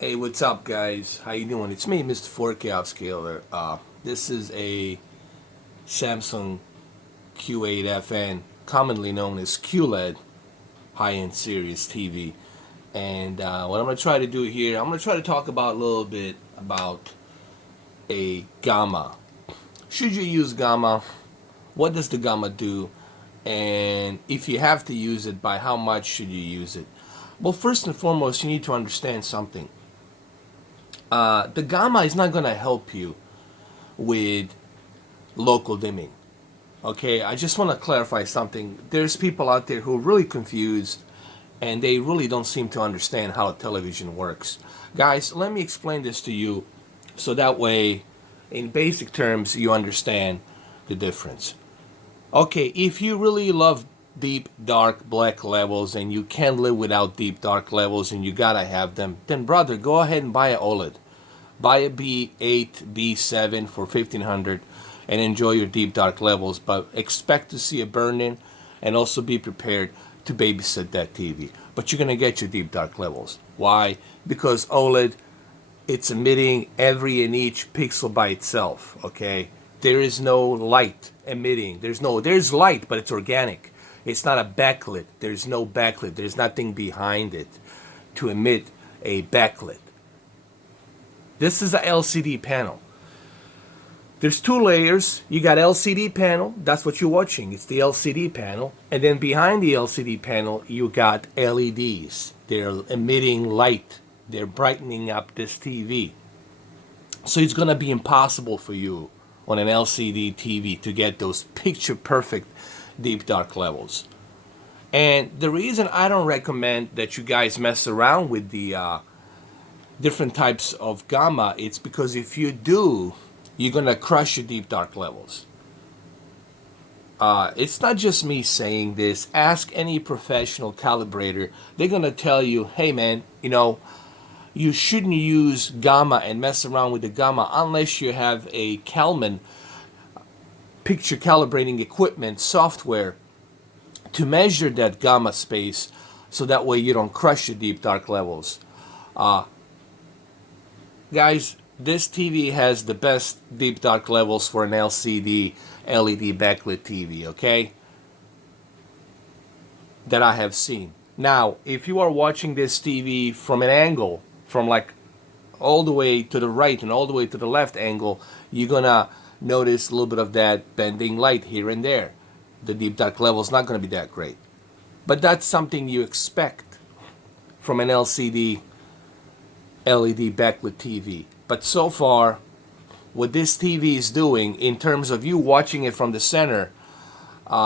Hey, what's up, guys? How you doing? It's me, Mr. 4K Upscaler. This is a Samsung Q8fn, commonly known as QLED high-end series TV. And what I'm going to try to do here, I'm going to try to talk about a little bit about a gamma. Should you use gamma? What does the gamma do? And if you have to use it, by how much should you use it? Well, first and foremost, you need to understand something. The gamma is not going to help you with local dimming. Okay, I just want to clarify something. There's people out there who are really confused and they really don't seem to understand how television works. Guys, let me explain this to you so that way, in basic terms, you understand the difference. Okay, if you really love deep dark black levels and you can't live without deep dark levels and you gotta have them, then brother, go ahead and buy an OLED. Buy a B8, B7 for 1500 and enjoy your deep dark levels, but expect to see a burn-in and also be prepared to babysit that TV. But you're gonna get your deep dark levels. Why? Because OLED, it's emitting every and each pixel by itself, okay? There is no light emitting. There's light, but it's organic. It's not a backlit. There's no backlit. There's nothing behind it to emit a backlit. This is a LCD panel. There's two layers. You got LCD panel. That's what you're watching. It's the LCD panel. And then behind the LCD panel, you got LEDs. They're emitting light. They're brightening up this TV. So it's going to be impossible for you on an LCD TV to get those picture perfect deep dark levels. And the reason I don't recommend that you guys mess around with the different types of gamma, it's because if you do, you're gonna crush your deep dark levels. It's not just me saying this. Ask any professional calibrator. They're gonna tell you, hey man, you shouldn't use gamma and mess around with the gamma unless you have a Kalman picture calibrating equipment software to measure that gamma space so that way you don't crush your deep dark levels. Guys, this TV has the best deep dark levels for an LCD LED backlit TV, okay? That I have seen. Now, if you are watching this TV from an angle, from like all the way to the right and all the way to the left angle, you're gonna notice a little bit of that bending light here and there. The deep dark level is not gonna be that great. But that's something you expect from an LCD LED backlit TV. But so far, what this TV is doing in terms of you watching it from the center,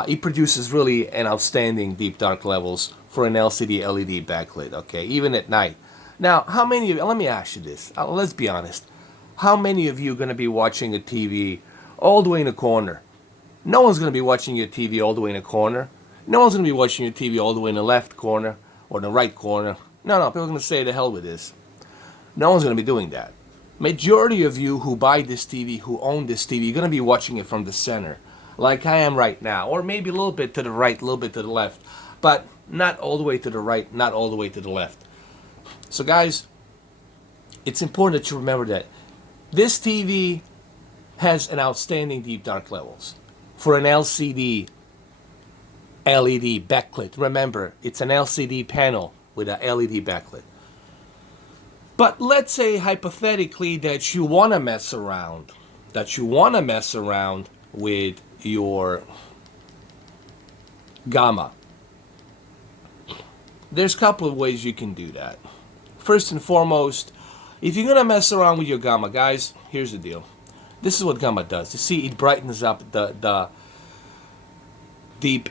it produces really an outstanding deep dark levels for an LCD LED backlit, okay, even at night. Now, how many of you, let me ask you this, let's be honest, how many of you are going to be watching a TV all the way in the corner? No one's going to be watching your TV all the way in the corner. No one's going to be watching your TV all the way in the left corner or the right corner. No, people are going to say, the hell with this. No one's going to be doing that. Majority of you who buy this TV, who own this TV, you're going to be watching it from the center, like I am right now, or maybe a little bit to the right, a little bit to the left, but not all the way to the right, not all the way to the left. So guys, it's important that you remember that this TV has an outstanding deep dark levels for an LCD LED backlit. Remember, it's an LCD panel with a LED backlit. But let's say hypothetically that you want to mess around, with your gamma. There's a couple of ways you can do that. First and foremost, if you're going to mess around with your gamma, guys, here's the deal. This is what gamma does. You see, it brightens up the deep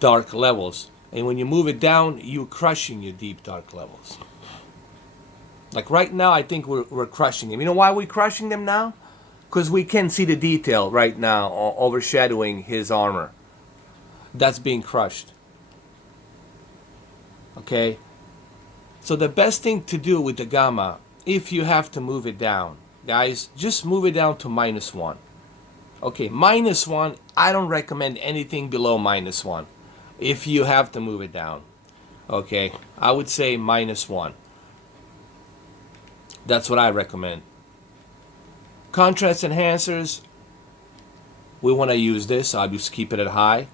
dark levels. And when you move it down, you're crushing your deep dark levels. Like right now, I think we're crushing them. You know why we're crushing them now? Because we can see the detail right now overshadowing his armor. That's being crushed. Okay? So the best thing to do with the gamma, if you have to move it down, guys, just move it down to -1. Okay, -1, I don't recommend anything below -1 if you have to move it down. Okay, I would say -1. That's what I recommend. Contrast enhancers, we want to use this. I'll just keep it at high.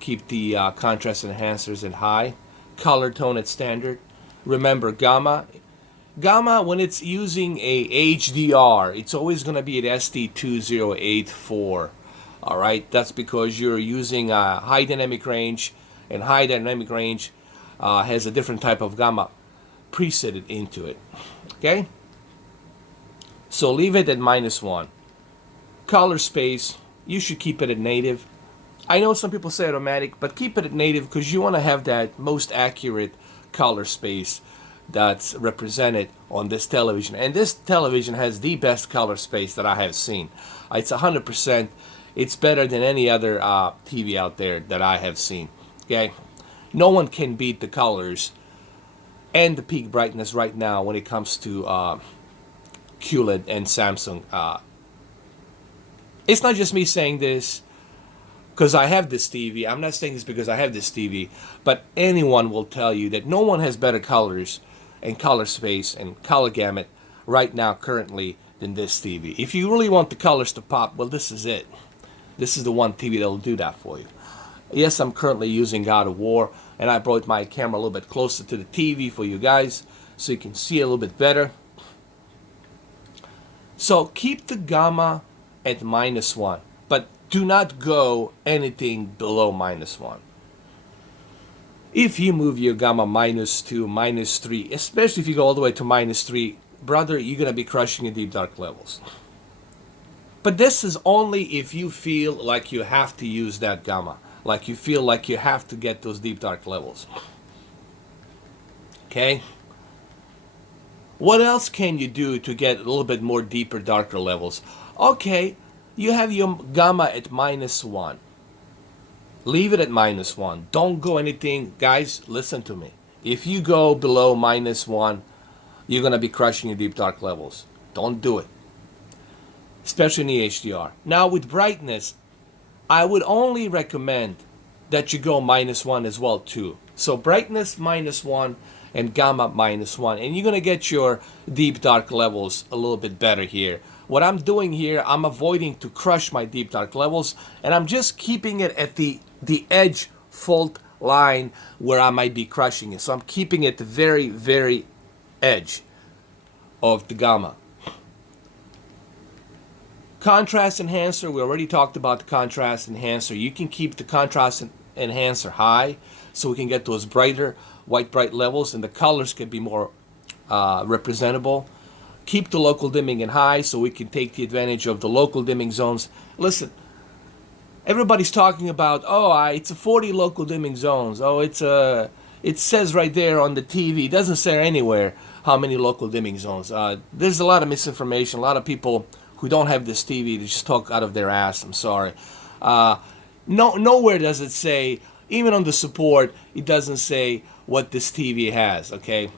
Keep the contrast enhancers at high. Color tone at standard. Remember, gamma, when it's using a HDR, it's always going to be at ST2084. All right, that's because you're using a high dynamic range, and high dynamic range has a different type of gamma presetted into it. Okay, so leave it at -1. Color space, you should keep it at native. I know some people say automatic, but keep it at native because you want to have that most accurate color space that's represented on this television. And this television has the best color space that I have seen. It's 100%. It's better than any other TV out there that I have seen. Okay, no one can beat the colors and the peak brightness right now when it comes to QLED and Samsung. It's not just me saying this because I have this TV. I'm not saying this because I have this TV, but anyone will tell you that no one has better colors and color space and color gamut right now currently than this TV. If you really want the colors to pop, well, this is it. This is the one TV that will do that for you. Yes, I'm currently using God of War, and I brought my camera a little bit closer to the TV for you guys so you can see a little bit better. So keep the gamma at -1, but do not go anything below -1. If you move your gamma -2, -3, especially if you go all the way to -3, brother, you're going to be crushing your deep dark levels. But this is only if you feel like you have to use that gamma, like you feel like you have to get those deep dark levels. Okay? What else can you do to get a little bit more deeper, darker levels? Okay, you have your gamma at -1. Leave it at -1. Don't go anything. Guys, listen to me. If you go below -1, you're going to be crushing your deep dark levels. Don't do it. Especially in the HDR. Now with brightness, I would only recommend that you go -1 as well too. So brightness -1 and gamma -1, and you're going to get your deep dark levels a little bit better here. What I'm doing here, I'm avoiding to crush my deep dark levels, and I'm just keeping it at the edge fault line where I might be crushing it. So I'm keeping it the very, very edge of the gamma. Contrast enhancer, we already talked about the contrast enhancer. You can keep the contrast enhancer high so we can get those brighter, white bright levels, and the colors can be more representable. Keep the local dimming in high so we can take the advantage of the local dimming zones. Listen, everybody's talking about, oh, it's a 40 local dimming zones. Oh, it says right there on the TV. It doesn't say anywhere how many local dimming zones. There's a lot of misinformation. A lot of people who don't have this TV, they just talk out of their ass. I'm sorry. Nowhere does it say, even on the support, it doesn't say what this TV has, okay?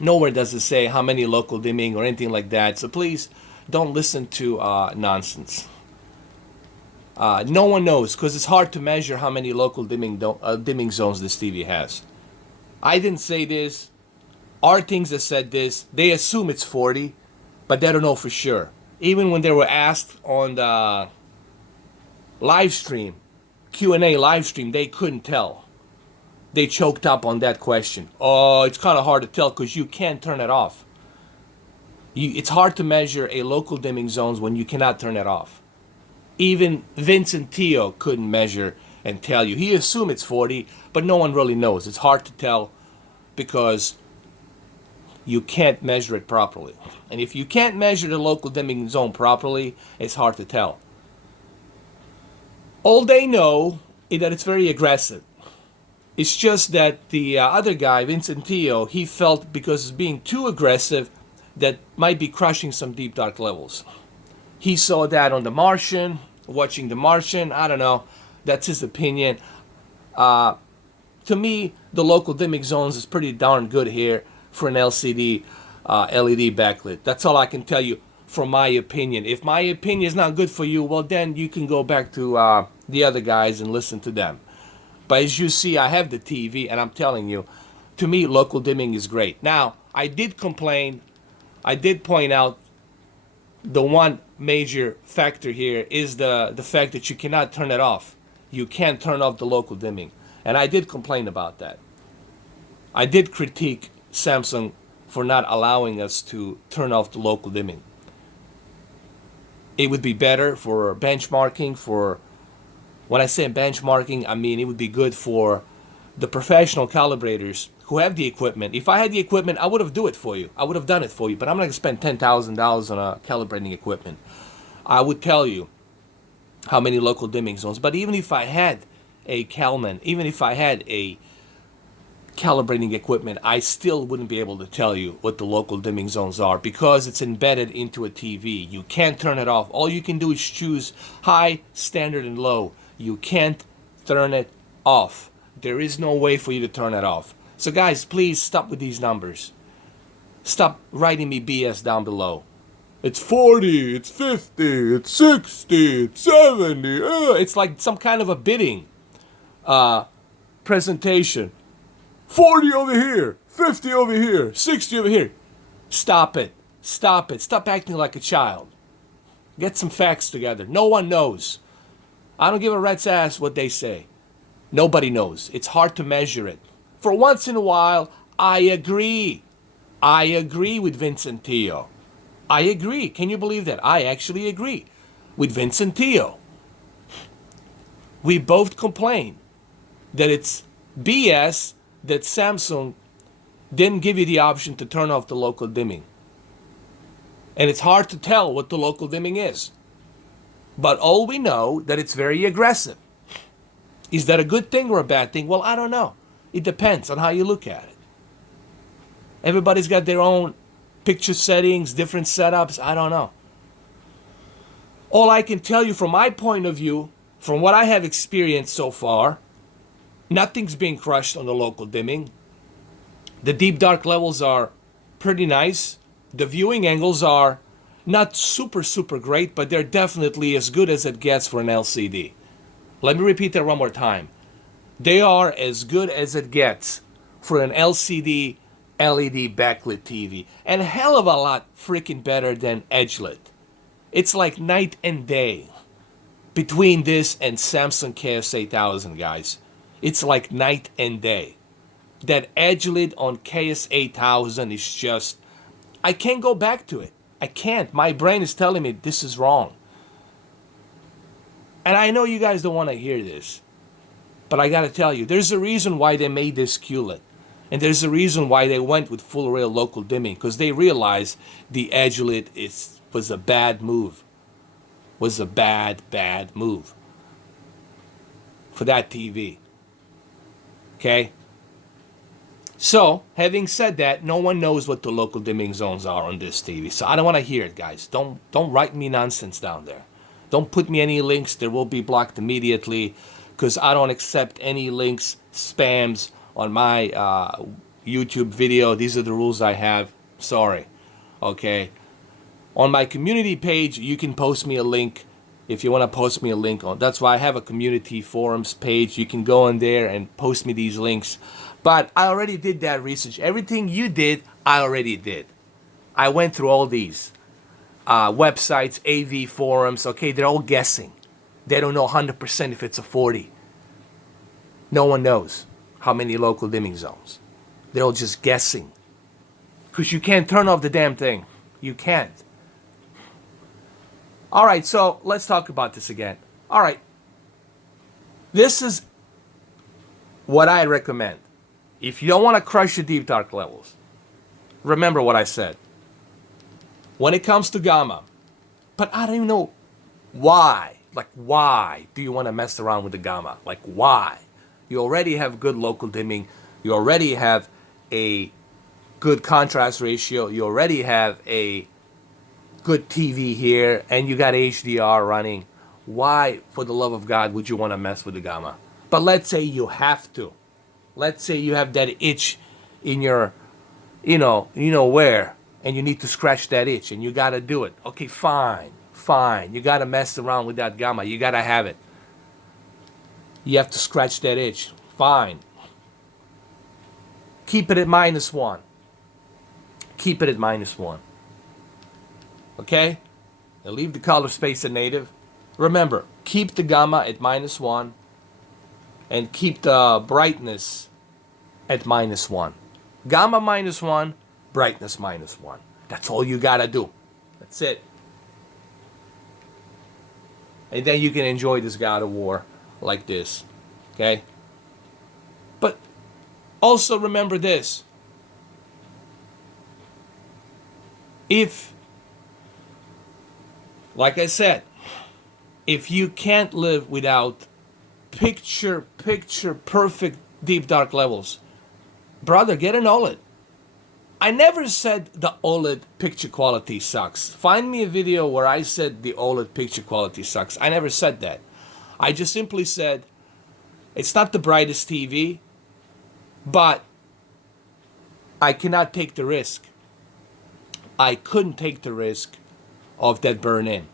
Nowhere does it say how many local dimming or anything like that. So please don't listen to nonsense. No one knows because it's hard to measure how many local dimming zones this TV has. I didn't say this. Our things that said this, they assume it's 40, but they don't know for sure. Even when they were asked on the live stream, Q&A live stream, they couldn't tell. They choked up on that question. Oh, it's kind of hard to tell because you can't turn it off. It's hard to measure a local dimming zones when you cannot turn it off. Even Vincent Teo couldn't measure and tell you. He assumed it's 40, but no one really knows. It's hard to tell because you can't measure it properly. And if you can't measure the local dimming zone properly, it's hard to tell. All they know is that it's very aggressive. It's just that the other guy, Vincent Teo, he felt because it's being too aggressive that might be crushing some deep dark levels. He saw that on The Martian, watching The Martian. I don't know. That's his opinion. To me, the local dimming zones is pretty darn good here for an LCD LED backlit. That's all I can tell you from my opinion. If my opinion is not good for you, well then you can go back to the other guys and listen to them. But as you see, I have the TV, and I'm telling you, to me, local dimming is great. Now, I did complain I did point out the one major factor here is the fact that you cannot turn it off. You can't turn off the local dimming. And I did complain about that. I did critique Samsung for not allowing us to turn off the local dimming. It would be better for benchmarking, for, when I say benchmarking, I mean it would be good for the professional calibrators who have the equipment. If I had the equipment, I would have done it for you. I would have done it for you, but I'm not going to spend $10,000 on a calibrating equipment. I would tell you how many local dimming zones. But even if I had a Calman, even if I had a calibrating equipment, I still wouldn't be able to tell you what the local dimming zones are because it's embedded into a TV. You can't turn it off. All you can do is choose high, standard, and low. You can't turn it off. There is no way for you to turn it off. So guys, please stop with these numbers. Stop writing me BS down below. It's 40, it's 50, it's 60, it's 70. It's like some kind of a bidding presentation. 40 over here, 50 over here, 60 over here. Stop it. Stop it. Stop acting like a child. Get some facts together. No one knows. I don't give a rat's ass what they say. Nobody knows. It's hard to measure it. For once in a while, I agree. I agree with Vincent Teo. I agree. Can you believe that? I actually agree with Vincent Teo. We both complain that it's BS that Samsung didn't give you the option to turn off the local dimming. And it's hard to tell what the local dimming is. But all we know that it's very aggressive. Is that a good thing or a bad thing? Well, I don't know. It depends on how you look at it. Everybody's got their own picture settings, different setups. I don't know. All I can tell you from my point of view, from what I have experienced so far, nothing's being crushed on the local dimming. The deep dark levels are pretty nice. The viewing angles are not super great, but they're definitely as good as it gets for an LCD. Let me repeat that one more time. They are as good as it gets for an LCD LED backlit TV. And a hell of a lot freaking better than edge-lit. It's like night and day between this and Samsung KS8000, guys. It's like night and day. That edge-lit on KS8000 is just, I can't go back to it. I can't. My brain is telling me this is wrong. And I know you guys don't want to hear this, but I got to tell you, there's a reason why they made this QLED. And there's a reason why they went with full rail local dimming, because they realized the edge-lit was a bad move. Was a bad move for that TV. Okay? So, having said that, no one knows what the local dimming zones are on this TV. So I don't want to hear it, guys. Don't write me nonsense down there. Don't put me any links. They will be blocked immediately because I don't accept any links, spams on my YouTube video. These are the rules I have. Sorry. Okay? On my community page, you can post me a link if you want to post me a link on. That's why I have a community forums page. You can go in there and post me these links. But I already did that research. Everything you did, I already did. I went through all these websites, AV forums. Okay, they're all guessing. They don't know 100% if it's a 40. No one knows how many local dimming zones. They're all just guessing. Because you can't turn off the damn thing. You can't. All right, so let's talk about this again. All right. This is what I recommend. If you don't want to crush your deep dark levels, remember what I said. When it comes to gamma, but I don't even know why. Like, why do you want to mess around with the gamma? Like, why? You already have good local dimming. You already have a good contrast ratio. You already have a good TV here, and you got HDR running. Why, for the love of God, would you want to mess with the gamma? But let's say you have to. Let's say you have that itch in your, you know where, and you need to scratch that itch, and you got to do it. Okay, fine. You got to mess around with that gamma. You got to have it. You have to scratch that itch. Fine. Keep it at -1. Keep it at -1. Okay? And leave the color space at native. Remember, keep the gamma at -1 and keep the brightness at -1. Gamma -1, brightness -1. That's all you gotta do. That's it. And then you can enjoy this God of War like this. Okay? But also remember this. If, like I said, if you can't live without picture perfect deep dark levels, brother, get an OLED. I never said the OLED picture quality sucks. Find me a video where I said the OLED picture quality sucks. I never said that. I just simply said it's not the brightest TV, but I cannot take the risk. I couldn't take the risk of that burn-in.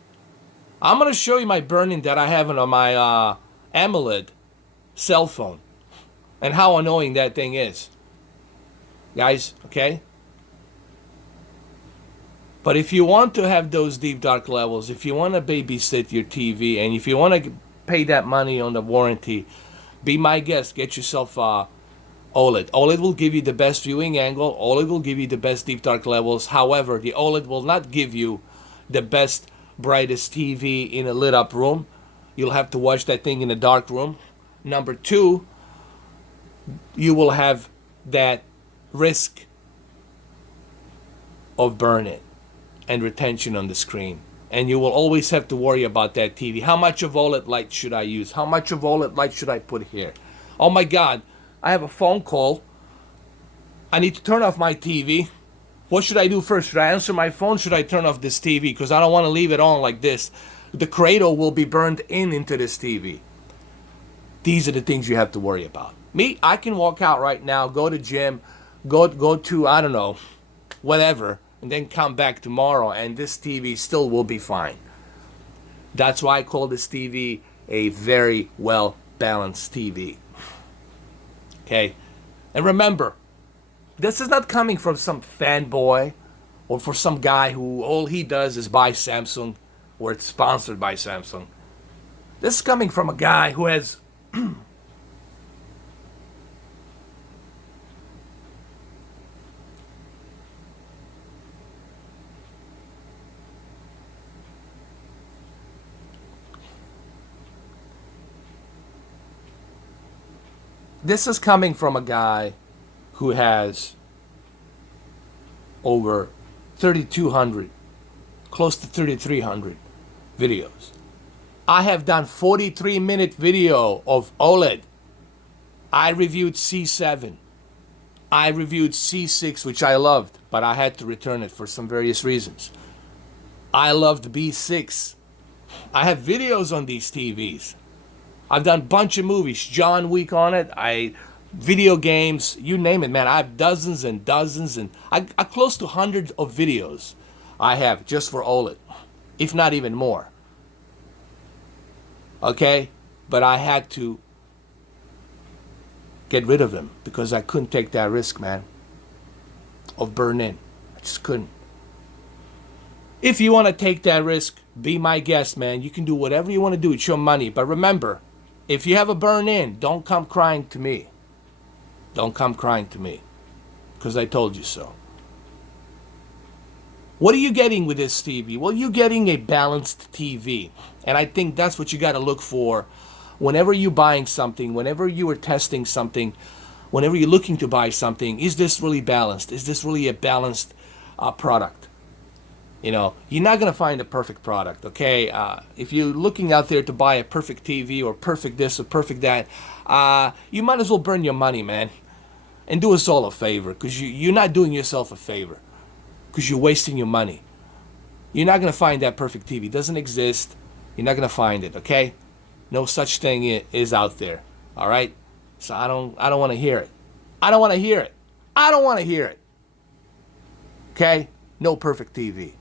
I'm going to show you my burn-in that I have on my AMOLED cell phone and how annoying that thing is. Guys, okay? But if you want to have those deep dark levels, if you want to babysit your TV, and if you want to pay that money on the warranty, be my guest. Get yourself OLED. OLED will give you the best viewing angle. OLED will give you the best deep dark levels. However, the OLED will not give you the best, brightest TV in a lit up room. You'll have to watch that thing in a dark room. Number two, you will have that risk of burn-in and retention on the screen. And you will always have to worry about that TV. How much of OLED light should I use? How much of OLED light should I put here? Oh my God, I have a phone call. I need to turn off my TV. What should I do first? Should I answer my phone? Should I turn off this TV? Because I don't want to leave it on like this. The cradle will be burned into this TV. These are the things you have to worry about. Me, I can walk out right now, go to gym, go to, I don't know, whatever, and then come back tomorrow, and this TV still will be fine. That's why I call this TV a very well-balanced TV. Okay? And remember, this is not coming from some fanboy or for some guy who all he does is buy Samsung or it's sponsored by Samsung. This is coming from a guy who has this is coming from a guy who has over 3,200, close to 3,300 videos. I have done 43-minute video of OLED. I reviewed C7. I reviewed C6, which I loved, but I had to return it for some various reasons. I loved B6. I have videos on these TVs. I've done a bunch of movies, John Wick on it, video games, you name it, man. I have dozens and dozens, and I close to hundreds of videos I have just for OLED, if not even more. Okay? But I had to get rid of them because I couldn't take that risk, man, of burn-in. I just couldn't. If you want to take that risk, be my guest, man. You can do whatever you want to do. It's your money. But remember, if you have a burn-in, don't come crying to me. Don't come crying to me, because I told you so. What are you getting with this TV? Well, you're getting a balanced TV. And I think that's what you got to look for whenever you're buying something, whenever you are testing something, whenever you're looking to buy something. Is this really balanced? Is this really a balanced product? You know, you're not going to find a perfect product, okay? If you're looking out there to buy a perfect TV or perfect this or perfect that, you might as well burn your money, man. And do us all a favor, because you're not doing yourself a favor, because you're wasting your money. You're not going to find that perfect TV. It doesn't exist. You're not going to find it, okay? No such thing is out there, all right? So I don't want to hear it. I don't want to hear it. I don't want to hear it. Okay? No perfect TV.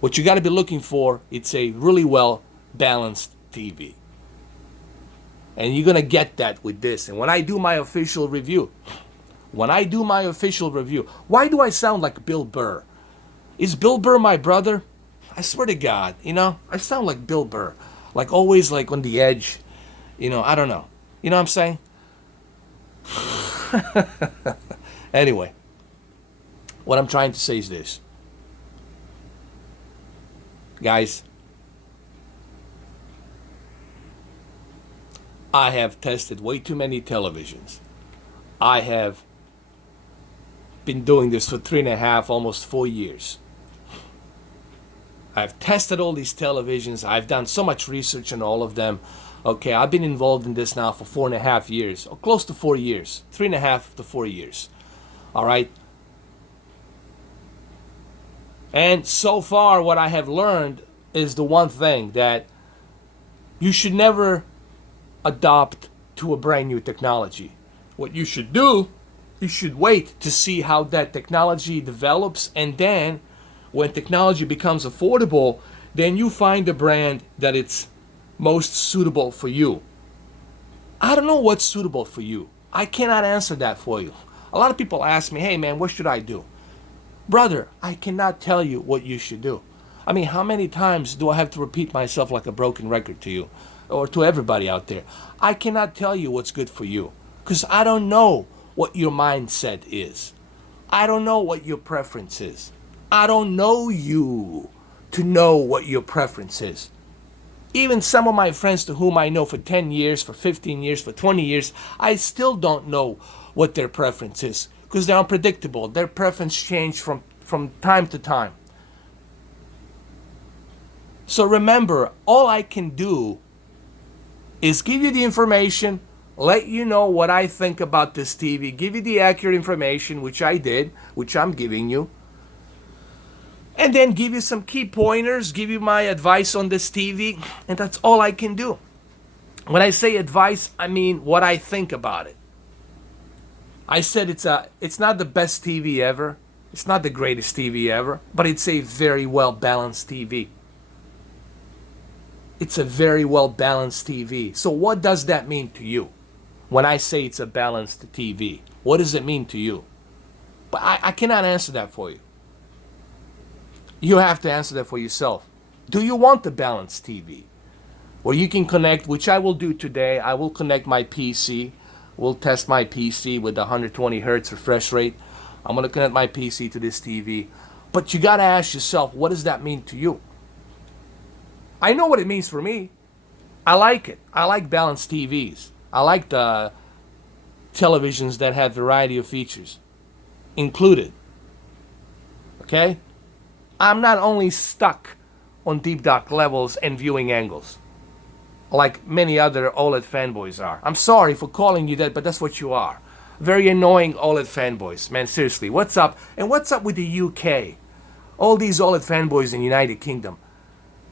What you got to be looking for, it's a really well balanced TV. And you're going to get that with this. And when I do my official review, why do I sound like Bill Burr? Is Bill Burr my brother? I swear to God, you know, I sound like Bill Burr. Like always like on the edge. You know, I don't know. You know what I'm saying? Anyway, what I'm trying to say is this. Guys, I have tested way too many televisions. I have been doing this for 3.5, almost 4 years. I've tested all these televisions. I've done so much research on all of them. Okay, I've been involved in this now for 4.5 years, or close to 4 years, 3.5 to 4 years. All right. And so far, what I have learned is the one thing that you should never adopt to a brand new technology. What you should do, you should wait to see how that technology develops, and then when technology becomes affordable, then you find the brand that it's most suitable for you. I don't know what's suitable for you. I cannot answer that for you. A lot of people ask me, hey man, what should I do? Brother, I cannot tell you what you should do. I mean, how many times do I have to repeat myself like a broken record to you or to everybody out there? I cannot tell you what's good for you because I don't know what your mindset is. I don't know what your preference is. I don't know you to know what your preference is. Even some of my friends to whom I know for 10 years, for 15 years, for 20 years, I still don't know what their preference is because they're unpredictable. Their preference changes from time to time. So remember, all I can do is give you the information, let you know what I think about this TV, give you the accurate information, which I did, which I'm giving you, and then give you some key pointers, give you my advice on this TV, and that's all I can do. When I say advice, I mean what I think about it. I said it's not the best TV ever, it's not the greatest TV ever, but it's a very well balanced TV. It's a very well balanced TV. So what does that mean to you? When I say it's a balanced TV, what does it mean to you? But I cannot answer that for you. You have to answer that for yourself. Do you want the balanced TV? Where you can connect, which I will do today. I will connect my PC. We'll test my PC with 120 hertz refresh rate. I'm going to connect my PC to this TV. But you got to ask yourself, what does that mean to you? I know what it means for me. I like it. I like balanced TVs. I like the televisions that have variety of features included. Okay? I'm not only stuck on deep dark levels and viewing angles like many other OLED fanboys are. I'm sorry for calling you that, but that's what you are. Very annoying OLED fanboys. Man, seriously, what's up? And what's up with the UK? All these OLED fanboys in the United Kingdom.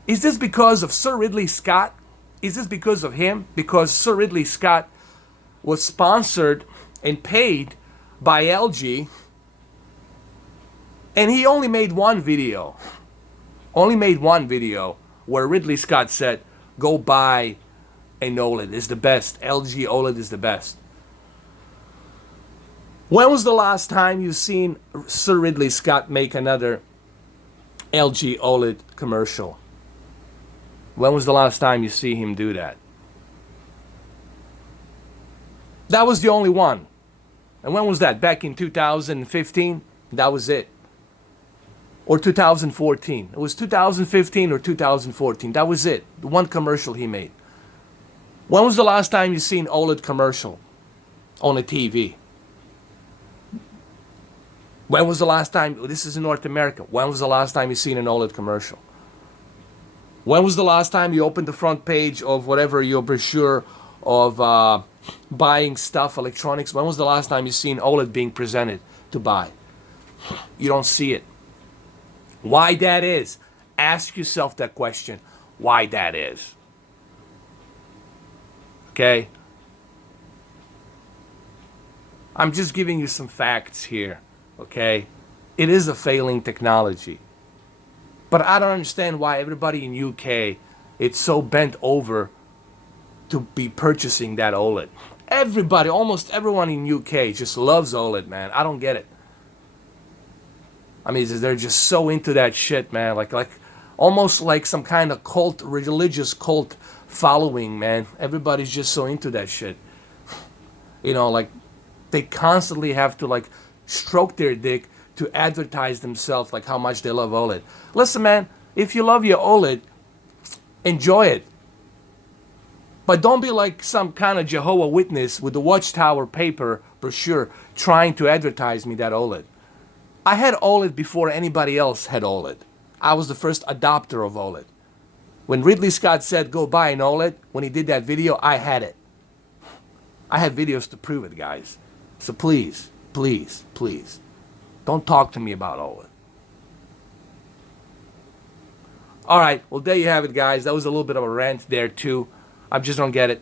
Is this because of Sir Ridley Scott? Is this because of him? Because Sir Ridley Scott was sponsored and paid by LG, and he only made one video. Only made one video where Ridley Scott said, go buy an OLED. It's the best. LG OLED is the best. When was the last time you've seen Sir Ridley Scott make another LG OLED commercial? When was the last time you see him do that? That was the only one. And when was that? Back in 2015? That was it. Or 2014. It was 2015 or 2014. That was it. The one commercial he made. When was the last time you seen OLED commercial on a TV? When was the last time, this is in North America, when was the last time you seen an OLED commercial? When was the last time you opened the front page of whatever your brochure of buying stuff, electronics? When was the last time you seen OLED being presented to buy? You don't see it. Why that is? Ask yourself that question. Why that is? Okay? I'm just giving you some facts here. Okay? It is a failing technology. But I don't understand why everybody in UK it's so bent over to be purchasing that OLED. Everybody, almost everyone in UK just loves OLED, man. I don't get it. I mean, they're just so into that shit, man. Like almost like some kind of cult, religious cult following, man. Everybody's just so into that shit. You know, like they constantly have to like stroke their dick to advertise themselves like how much they love OLED. Listen, man, if you love your OLED, enjoy it. But don't be like some kind of Jehovah's Witness with the Watchtower paper brochure trying to advertise me that OLED. I had OLED before anybody else had OLED. I was the first adopter of OLED. When Ridley Scott said go buy an OLED, when he did that video, I had it. I have videos to prove it, guys. So please, please, please, don't talk to me about OLED. All right, well, there you have it, guys. That was a little bit of a rant there, too. I just don't get it.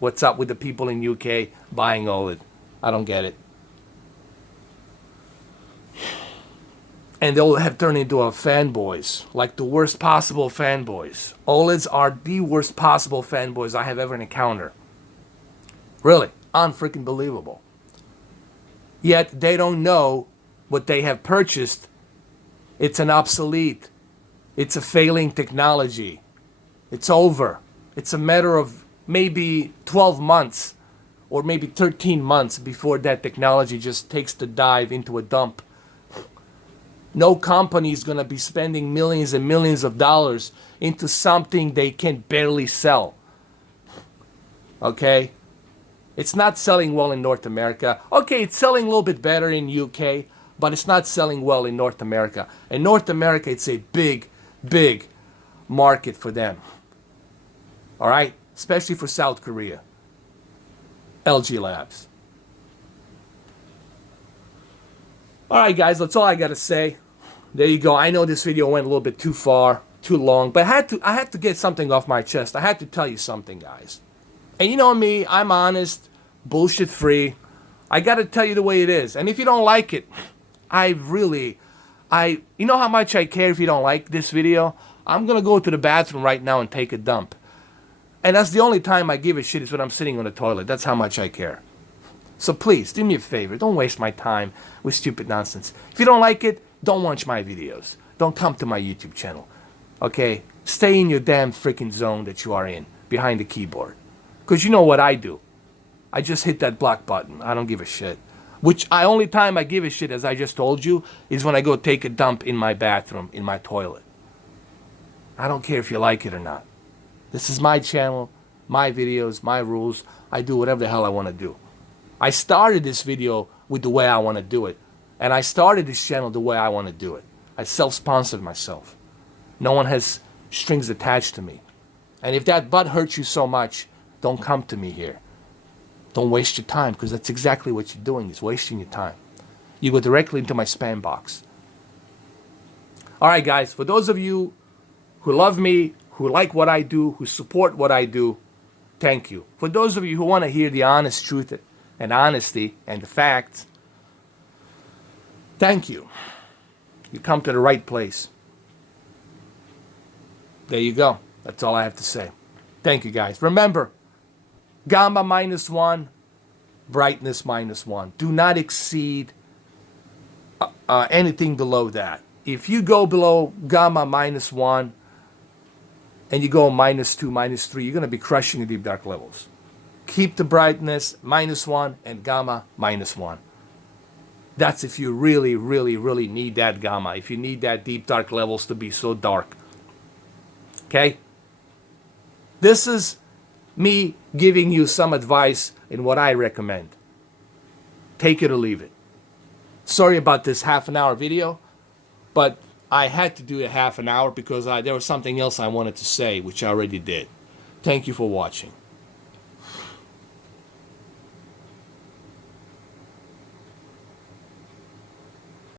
What's up with the people in UK buying OLED? I don't get it. And they'll have turned into a fanboys, like the worst possible fanboys. OLEDs are the worst possible fanboys I have ever encountered. Really, unfreaking believable. Yet they don't know what they have purchased. It's an obsolete. It's a failing technology. It's over. It's a matter of maybe 12 months or maybe 13 months before that technology just takes the dive into a dump. No company is going to be spending millions and millions of dollars into something they can barely sell. Okay? It's not selling well in North America. Okay, it's selling a little bit better in UK, but it's not selling well in North America. In North America, it's a big, big market for them. All right? Especially for South Korea. LG Labs. All right, guys, that's all I got to say. There you go. I know this video went a little bit too far, too long, but I had to get something off my chest. I had to tell you something, guys. And you know me, I'm honest, bullshit free. I got to tell you the way it is. And if you don't like it, you know how much I care if you don't like this video? I'm going to go to the bathroom right now and take a dump. And that's the only time I give a shit is when I'm sitting on the toilet. That's how much I care. So please, do me a favor. Don't waste my time with stupid nonsense. If you don't like it, don't watch my videos. Don't come to my YouTube channel. Okay? Stay in your damn freaking zone that you are in, behind the keyboard. Because you know what I do. I just hit that block button. I don't give a shit. Only time I give a shit, as I just told you, is when I go take a dump in my bathroom, in my toilet. I don't care if you like it or not. This is my channel, my videos, my rules. I do whatever the hell I want to do. I started this video with the way I want to do it. And I started this channel the way I want to do it. I self-sponsored myself. No one has strings attached to me. And if that butt hurts you so much, don't come to me here. Don't waste your time, because that's exactly what you're doing, is wasting your time. You go directly into my spam box. All right, guys, for those of you who love me, who like what I do, who support what I do, thank you. For those of you who want to hear the honest truth and honesty and the facts, thank you. You come to the right place. There you go. That's all I have to say. Thank you, guys. Remember, gamma -1, brightness -1. Do not exceed anything below that. If you go below gamma -1 and you go -2, -3, you're going to be crushing the deep dark levels. Keep the brightness -1 and gamma -1. That's if you really, really, really need that gamma. If you need that deep dark levels to be so dark. Okay? This is me giving you some advice in what I recommend. Take it or leave it. Sorry about this half-an-hour video, but I had to do a half an hour because there was something else I wanted to say, which I already did. Thank you for watching.